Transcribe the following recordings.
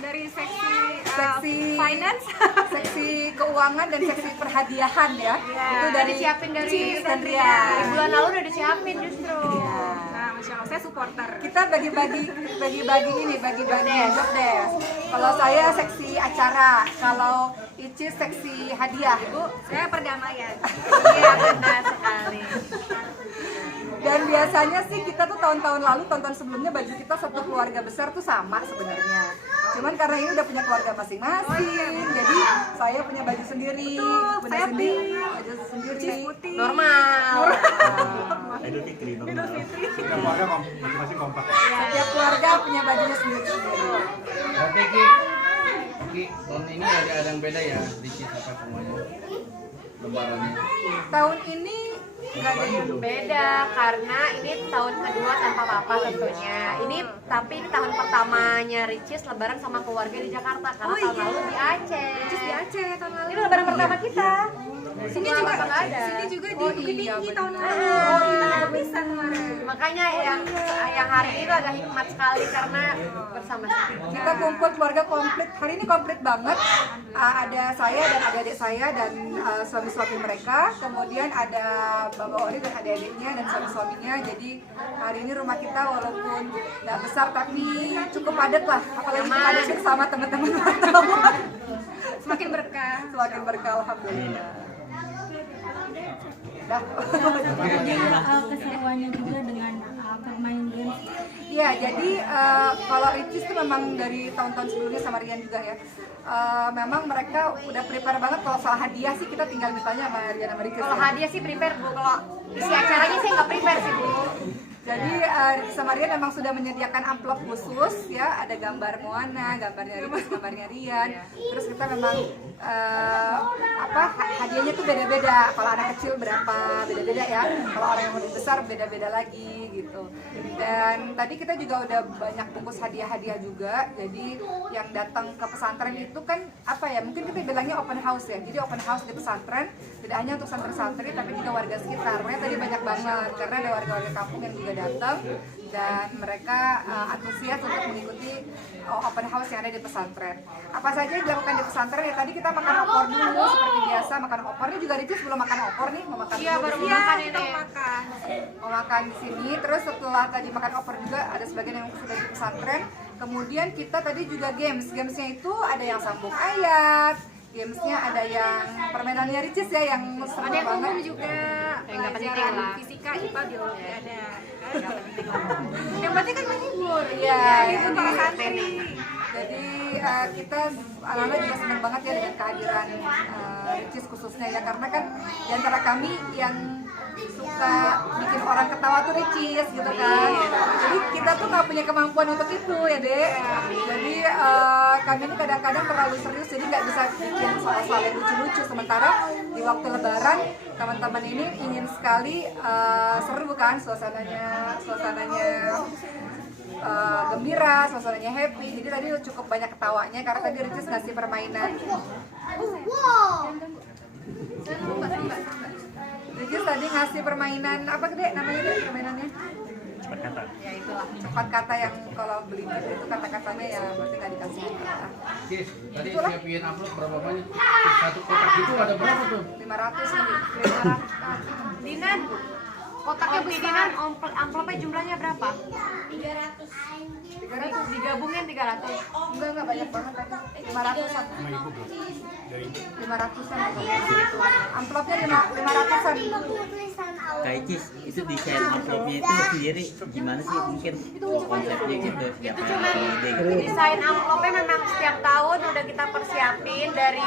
dari seksi finance, seksi keuangan dan seksi perhadiahan ya. Itu dari disiapin dari Cis dan Rian. dari bulan lalu udah disiapin justru. Iya. Nah, Masya Allah, saya supporter. Kita bagi-bagi job desk. Kalau saya seksi acara, kalau Icis seksi hadiah. Bu, saya perdamaian. Iya, benar sekali. Dan biasanya sih kita tuh tahun-tahun lalu, tahun-tahun sebelumnya baju kita satu keluarga besar tuh sama sebenarnya. Cuman karena ini udah punya keluarga masing-masing, jadi saya punya baju sendiri, punya saya sendiri, pink. baju sendiri. Putih. Normal. Idul Fitri normal. Setiap keluarga masing-masing kompak. Setiap keluarga punya bajunya sendiri-sendiri. Berarti Ki, tahun ini ada yang beda ya di apa semuanya lebarannya. Tahun ini nggak ada yang Beda karena ini tahun kedua tanpa papa tentunya. Tapi ini tahun pertamanya Ricis lebaran sama keluarga di Jakarta karena tahun lalu di Aceh. Ricis di Aceh tahun lalu. Ini lebaran pertama kita. Sini Semua juga nggak ada. Sini juga di Oh, Bukit iya, Tinggi bener. tahun lalu. Oh, kita nggak bisa kemarin. Makanya yang hari ini tuh agak hikmat sekali karena bersama. kita kumpul keluarga komplit. Hari ini komplit banget. Ada saya dan adik-adik saya dan suami-suami mereka. Kemudian ada Bapak Ori dan adik-adiknya dan suami-suaminya. Jadi hari ini rumah kita walaupun nggak besar tapi cukup padat lah. Apalagi kita ada bersama teman-teman. Semakin berkah. Semakin berkah, alhamdulillah. Dah. Keseruannya juga dengan bermain games. Iya, jadi kalau Ricis itu memang dari tahun-tahun sebelumnya sama Rian juga ya. Memang mereka udah prepare banget. Kalau soal hadiah sih kita tinggal mintanya sama Rian sama Ricis. Kalau Ya. hadiah sih prepare Bu, kalau isi acaranya sih nggak prepare sih Bu. Jadi Ricis sama Rian memang sudah menyediakan amplop khusus ya, ada gambar Moana, gambarnya Ricis, gambarnya Rian. Terus kita memang hadiahnya tuh beda-beda. Kalau anak kecil berapa beda-beda ya. Kalau orang yang lebih besar beda-beda lagi gitu. Dan tadi kita juga udah banyak bungkus hadiah-hadiah juga. Jadi yang datang ke pesantren itu kan apa ya? Mungkin kita bilangnya open house ya. Jadi open house di pesantren tidak hanya untuk santri-santri tapi juga warga sekitar. Makanya tadi banyak banget karena ada warga-warga kampung yang juga datang dan mereka antusias untuk mengikuti open house yang ada di pesantren. Apa saja yang dilakukan di pesantren ya, tadi kita makan opor dulu seperti biasa, makan opor. Ini juga Ricis belum makan opor nih, mau makan Iya, dulu baru di sini. makan Kita ini. makan. Mau makan di sini. Terus setelah tadi makan opor juga ada sebagian yang sudah di pesantren. Kemudian kita tadi juga gamesnya itu ada yang sambung ayat, gamesnya ada yang permainannya Ricis ya yang seru Ada yang umum banget. juga. Yang nggak penting Pelajaran lah. fisika, IPA, biologi ada. Nggak penting lah. Yang penting kan menghibur. Iya, Itu para santri. Jadi kita anak-anak juga senang banget ya dengan kehadiran Ricis khususnya ya, karena kan di antara kami yang suka bikin orang ketawa tuh Ricis gitu kan. Jadi kita tuh nggak punya kemampuan untuk itu ya Dek. Jadi kami ini kadang-kadang terlalu serius jadi nggak bisa bikin soal-soal yang lucu-lucu. Sementara di waktu Lebaran teman-teman ini ingin sekali seru kan suasananya gembira, suasananya happy. Jadi tadi cukup banyak ketawanya karena tadi Ricis ngasih permainan. Ricis tadi ngasih permainan apa gede namanya Dek permainannya? Cepat kata. Ya itulah cepat kata yang kalau beli itu kata-katanya ya berarti nggak dikasih kata. Kis, tadi siapin amplop berapa banyak? Satu kotak itu ada berapa tuh? 500 nih. Dinan, kotaknya beli Dinan, amplopnya jumlahnya berapa? 300 Digabungin 300. enggak banyak banget tadi 500-an. Sama ibu belum? Dari ibu. 500-an amplopnya 500-an. Kak Icis, itu desain amplopnya itu sendiri gimana sih mungkin konsepnya gitu? Itu cuma desain amplopnya memang setiap tahun udah kita persiapin dari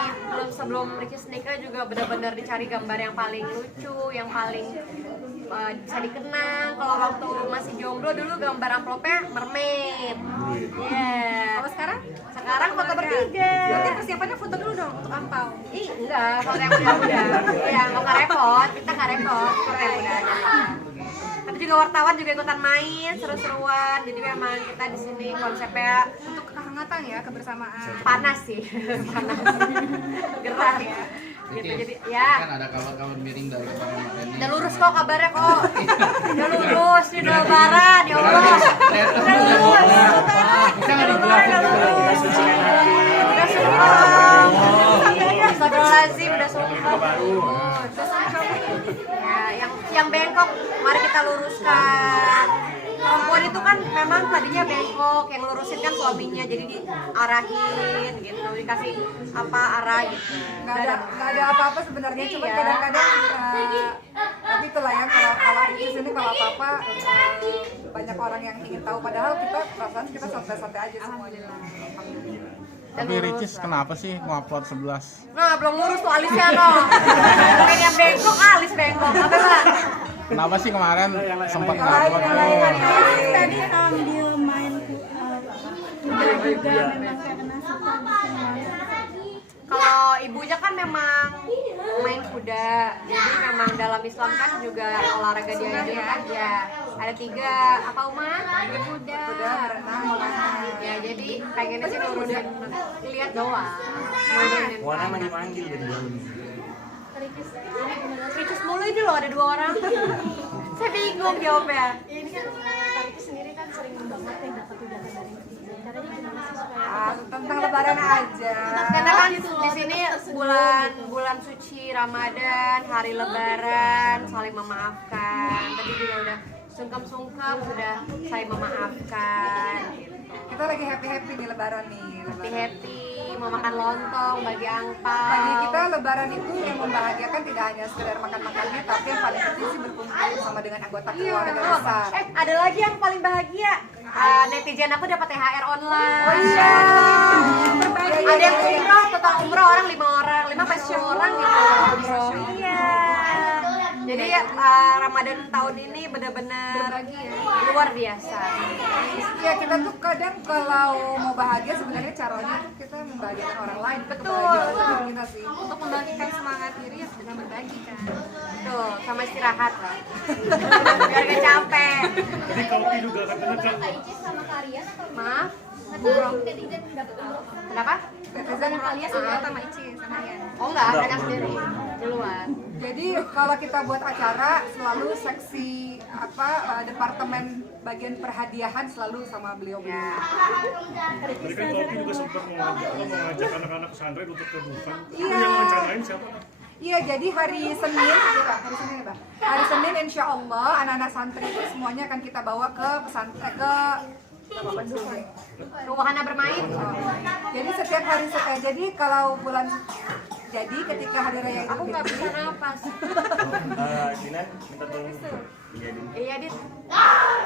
sebelum Ricis nikah juga benar-benar dicari gambar yang paling lucu, yang paling bisa dikenang. Kalau waktu masih jomblo dulu gambar amplopnya mermaid. Iya. Kalau sekarang? Sekarang foto bertiga. Berarti persiapannya foto dulu dong untuk ampau. Ih, enggak, kalau yang muda-muda. Iya, nggak repot, kita nggak repot, kalau yang muda aja. Tapi juga wartawan juga ikutan main, seru-seruan. Jadi memang kita di sini konsepnya Untuk kehangatan ya, kebersamaan. panas sih, panas, gerah ya. Gitu, jadi ya. Kan ada kawan-kawan miring dari kepala Mak Reni. Udah lurus kok kabarnya kok. Udah lurus di Jawa Barat, ya Allah. Udah lurus. Bisa nggak dijelasin dulu? yang bengkok mari kita luruskan. Perempuan itu kan memang tadinya bengkok, yang lurusin kan suaminya, jadi diarahin gitu, dikasih arah gitu. nggak ada apa-apa sebenarnya, cuma Iya. kadang-kadang tapi itulah ya, kalau di sini kalau apa-apa banyak orang yang ingin tahu, padahal kita perasaan kita santai-santai aja semuanya. Dan Tapi lurus. Ricis kenapa sih ngupload 11? Nah, belum lurus tuh alisnya no. Mungkin yang bengkok, alis bengkok. Apa lah? Kenapa sih kemarin sempat yang lain, ngupload yang tuh? lain. Tadi ambil main kuda juga memang karena suka semua. Kalau ibunya kan memang main kuda, jadi memang dalam Islam kan juga olahraga dianjurkan ya. Ada 3 apa Uma? Kuda, berenang, memanah. Ya jadi pengennya sih nurunin, lihat doang. Warna manggil-manggil dari jauh. Ricis mulu itu loh, ada 2 orang. Saya bingung jawabnya. Ini kan itu sendiri kan sering banget nih dapat ujangan dari netizen. Caranya gimana sih supaya Tentang lebaran aja. Karena kan di sini bulan suci Ramadan, hari Lebaran, saling memaafkan. Tadi juga udah sungkem-sungkem, sudah saling memaafkan. Gitu. Kita lagi happy-happy nih lebaran nih. Happy, mau makan lontong, bagi angpau. Bagi kita lebaran itu yang membahagiakan tidak hanya sekedar makan-makannya, tapi yang paling penting sih berkumpul bersama dengan anggota keluarga besar. Ada lagi yang paling bahagia. Netizen aku dapat THR online. Oh iya. Ada yang umroh, total umroh orang 5 orang, 5 sampai 10 orang gitu umroh. Iya. Jadi Ramadan tahun ini benar-benar luar biasa. Ya kita tuh kadang kalau mau bahagia sebenarnya caranya kita membahagiakan orang lain. Betul. Kita sih. Untuk membagikan semangat diri ya dengan berbagi kan. Tuh, sama istirahat lah. Biar gak capek. Jadi kopi juga katanya kan Maaf. Kenapa? Netizen Alias juga sama Ici sama Rian. Oh enggak, mereka sendiri di luar. Jadi kalau kita buat acara selalu seksi departemen bagian perhadiahan selalu sama beliau. Ya. Tadi kan kopi juga sempat mengajak anak-anak pesantren untuk ke Dufan. Itu Iya. yang rencanain siapa? Iya, jadi hari Senin ya, Pak. Hari Senin insya Allah anak-anak santri itu semuanya akan kita bawa ke pesantren ke Wahana bermain. jadi setiap hari jadi kalau bulan jadi ketika hari raya Idul Aku nggak Fitri bisa napas. Dinan minta tolong. Iya, Dit.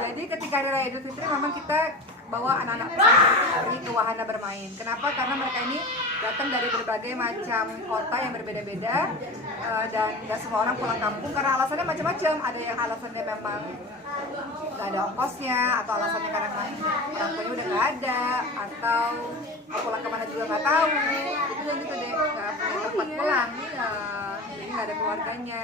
jadi ketika hari raya Idul Fitri memang kita bawa anak-anak pesantren itu pergi ke wahana bermain. Kenapa? Karena mereka ini datang dari berbagai macam kota yang berbeda-beda dan nggak semua orang pulang kampung karena alasannya macam-macam. Ada yang alasannya memang nggak ada ongkosnya, atau alasannya karena orang tuanya udah nggak ada, atau mau pulang kemana juga nggak tahu. Itu gitu deh, nggak punya tempat pulang, ya. Jadi nggak ada keluarganya.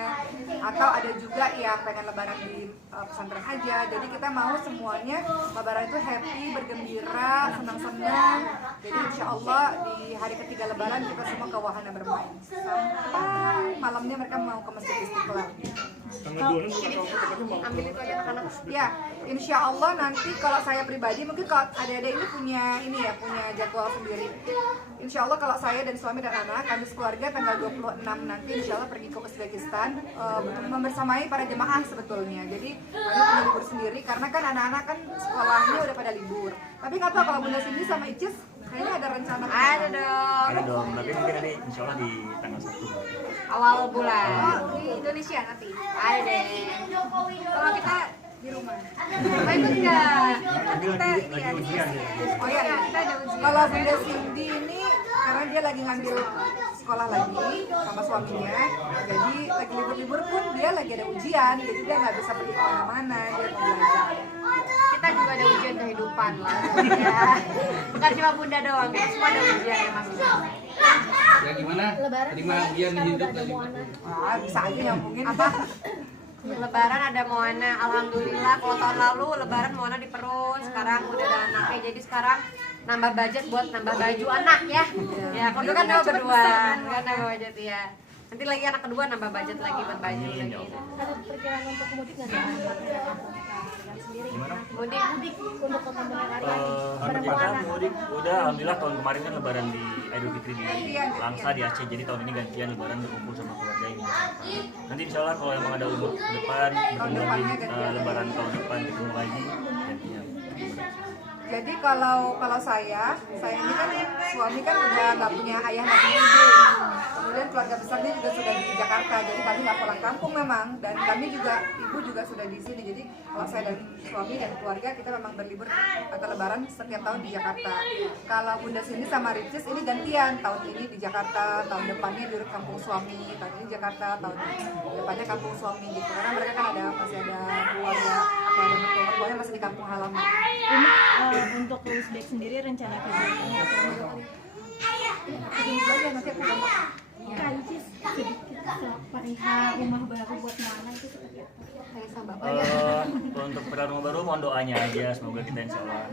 Atau ada juga yang pengen lebaran di pesantren aja. Jadi kita mau semuanya lebaran itu happy, bergembira, senang-senang. Jadi insya Allah di hari ketiga lebaran kita semua ke wahana bermain sampai malamnya mereka mau ke masjid Istiqlal. Tanggal 2 bukan tahu katanya mau Ambil itu aja anak-anak. Ya, insya Allah nanti kalau saya pribadi mungkin kalau adik-adik ini punya jadwal sendiri. Insya Allah kalau saya dan suami dan anak kami sekeluarga tanggal 26 nanti insya Allah pergi ke Uzbekistan membersamai para jemaah sebetulnya. Jadi kami punya libur sendiri karena kan anak-anak kan sekolahnya udah pada libur. Tapi nggak tahu kalau Bunda Cindy sama Icis kayaknya ada rencana. Ada dong. Ada dong, tapi mungkin nanti insya Allah di tanggal 1. Awal bulan. Di Indonesia nanti. Ada deh. Kalau kita di rumah. Rumah itu enggak. lagi ujian ya. Oh ya, Kita ada ujian. kalau Bunda Cindy ini karena dia lagi ngambil sekolah lagi sama suaminya, jadi lagi libur-libur pun dia lagi ada ujian, jadi dia nggak bisa pergi kemana-mana, dia mau belajar. Kita juga ada ujian kehidupan lah. Ya. Bukan cuma Bunda doang, kita semua ada ujian ya Mas. Ya gimana? Terima ujian hidup tadi. Bisa aja nyambungin apa? Lebaran ada Moana, alhamdulillah. Kalau tahun lalu Lebaran Moana di perut, sekarang udah ada anaknya. Jadi sekarang nambah budget buat nambah baju anak ya. Ya, kalau dulu kan cuma berdua, kan nambah budget ya. Nanti lagi anak kedua nambah budget lagi buat baju lagi. ada perkiraan untuk mudik nggak sih? Aryan sendiri Gimana? mudik untuk kota Bendungan Aryan berapa Kita lama? mudik udah, alhamdulillah tahun kemarin kan lebaran di Idul Fitri di Langsa di Aceh, jadi tahun ini gantian lebaran berkumpul sama keluarga ini. Nanti insya Allah kalau emang ada umur depan bertemu lagi lebaran tahun depan ketemu lagi gantian. Jadi kalau saya ini kan suami kan udah nggak punya ayah nggak punya ibu. Kemudian keluarga besarnya juga sudah di Jakarta, jadi kami nggak pulang kampung memang. Dan kami juga, ibu juga sudah di sini. Jadi kalau saya dan suami dan keluarga kita memang berlibur atau lebaran setiap tahun di Jakarta. Kalau Bunda Sini sama Ricis ini gantian, tahun ini di Jakarta, tahun depannya di kampung suami, tahun ini Jakarta, tahun depannya kampung suami gitu. Karena mereka kan masih ada keluarga atau ada mertua-mertuanya masih di kampung halaman. Untuk Uzbek sendiri rencana kegiatannya apa? Ini aja nanti aku gampang. Kak Icis sedikit perihal rumah baru buat Moana itu seperti apa? Saya sama Bapak. Untuk perihal rumah baru mohon doanya aja, semoga kita insya Allah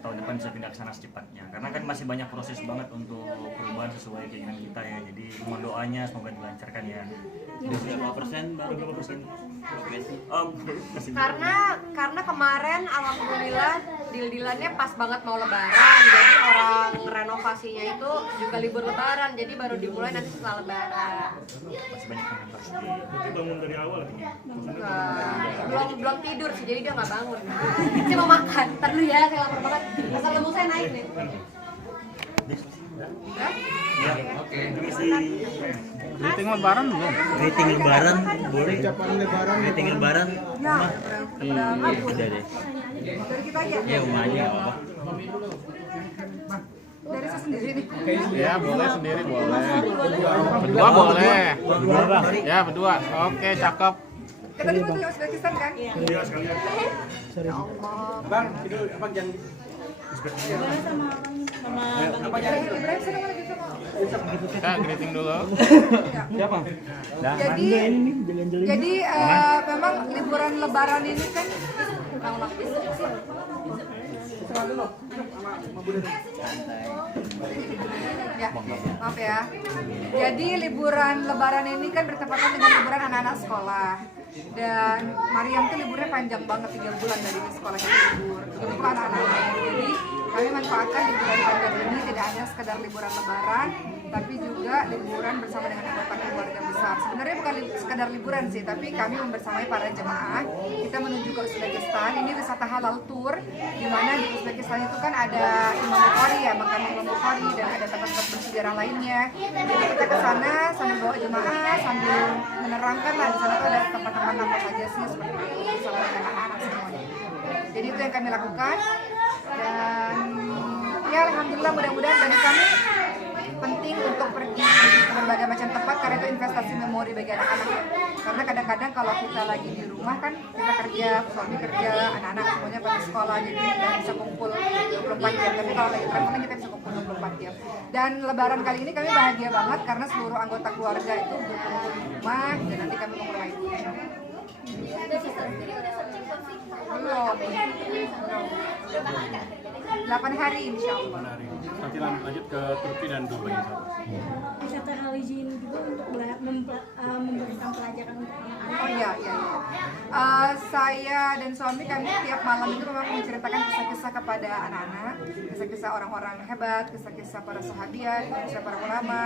tahun depan bisa pindah ke sana secepatnya. Karena kan masih banyak proses banget untuk perubahan sesuai keinginan kita ya. Jadi mohon doanya semoga dilancarkan ya. Berapa persen? Berapa persen? Karena kemarin alhamdulillah deal-dealannya pas banget mau lebaran, jadi orang renovasinya itu juga libur lebaran, jadi baru dimulai nanti setelah lebaran. Masih banyak yang harus di. Berarti bangun dari awal ini. Belum tidur sih, jadi dia nggak bangun. Dia mau makan. Ntar dulu ya, saya lapar banget. Asal lembut saya naik nih. Ya, Oke. Greeting lebaran belum? Greeting lebaran boleh. Greeting lebaran. Ya, Udah deh. dari kita aja. Ya umahnya nggak apa-apa. Dari saya sendiri nih. Ya boleh sendiri boleh. Berdua boleh. Ya berdua. Oke cakep. Kita di foto Uzbekistan kan? Iya sekalian. Ya Allah. Bang, itu apa jangan Sama Ibrahim sana mana bisa mau? Kita greeting dulu. siapa? Jadi memang liburan lebaran ini kan ya, maaf ya. Jadi liburan lebaran ini kan bertepatan dengan liburan anak-anak sekolah. Dan Mariam tuh liburnya panjang banget, 3 bulan dari sekolahnya libur. Itu anak-anaknya. Jadi kami manfaatkan liburan panjang ini tidak hanya sekedar liburan lebaran, tapi juga liburan bersama dengan anggota keluarga besar. Sebenarnya bukan sekedar liburan sih, tapi kami membersamai para jemaah. Kita menuju ke Uzbekistan. Ini wisata halal tour, di mana di Uzbekistan itu kan ada Imam Bukhari ya, makam Imam Bukhari, dan ada tempat-tempat bersejarah lainnya. Jadi kita ke sana sambil bawa jemaah, sambil menerangkan lah di sana tuh ada tempat-tempat apa saja sih seperti itu bersama dengan anak-anak semuanya. Jadi itu yang kami lakukan. Dan ya alhamdulillah mudah-mudahan bagi kami penting untuk pergi ke berbagai macam tempat karena itu investasi memori bagi anak-anak. Karena kadang-kadang kalau kita lagi di rumah kan kita kerja, suami kerja, anak-anak semuanya pada sekolah, jadi kita bisa kumpul 24 jam. Tapi kalau lagi traveling kita bisa kumpul 24 jam. Dan lebaran kali ini kami bahagia banget karena seluruh anggota keluarga itu berkumpul di rumah dan nanti kami mau mulai. Belum. 8 hari insya Allah. Nanti lanjut ke Turki dan Dubai. wisata religi ini juga untuk memberikan pelajaran untuk anak-anak. Oh iya. Saya dan suami kami tiap malam itu memang menceritakan kisah-kisah kepada anak-anak, kisah-kisah orang-orang hebat, kisah-kisah para sahabiat, kisah para ulama,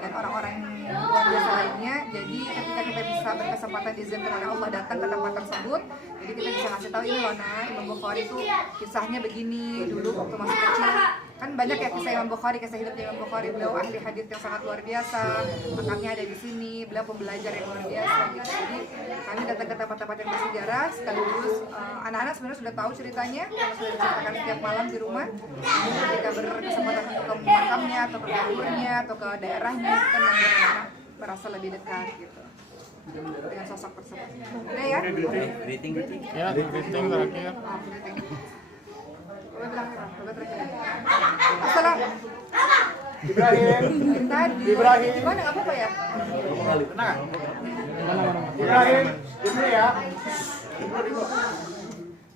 dan orang-orang luar biasa lainnya. Jadi ketika kita bisa berkesempatan diizinkan oleh Allah datang ke tempat tersebut, jadi kita bisa ngasih tahu ini loh nah, Imam Bukhari itu kisahnya begini dulu waktu masih kecil. Kan banyak ya kisah Imam Bukhari, kisah hidupnya Imam Bukhari. Beliau ahli hadits yang sangat luar biasa, makamnya ada di sini, beliau pembelajar yang luar biasa gitu. Jadi kami datang ke tempat-tempat yang bersejarah sekaligus anak-anak sebenarnya sudah tahu ceritanya, karena sudah diceritakan setiap malam di rumah. Jadi ketika berkesempatan untuk ke makamnya atau ke kuburnya atau ke daerahnya, kan membuat anak merasa lebih dekat gitu dengan sosok tersebut. Udah ya? Greeting. Ya greeting terakhir. Assalam. Ibrahim. Tadi. Ibrahim. Gimana nggak apa-apa ya? Tenang. Ibrahim. Ini ya.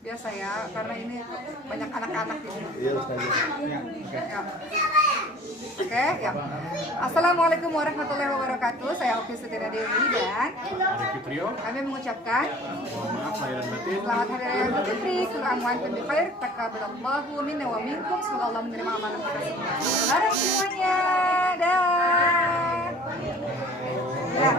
Biasa ya, karena ini banyak anak-anak di sini. Iya, Ustaz. Ya. Oke. Oke, ya. Assalamualaikum warahmatullahi wabarakatuh. Saya Oki Sutina Dewi dan Arif Fitrio, kami mengucapkan mohon maaf lahir dan batin. selamat hari raya Idul Fitri. Kullu aam wa antum bi khair. Taqabbalallahu minna wa minkum. Semoga Allah menerima amalan kita semua. Selamat semuanya. Dah. Ya.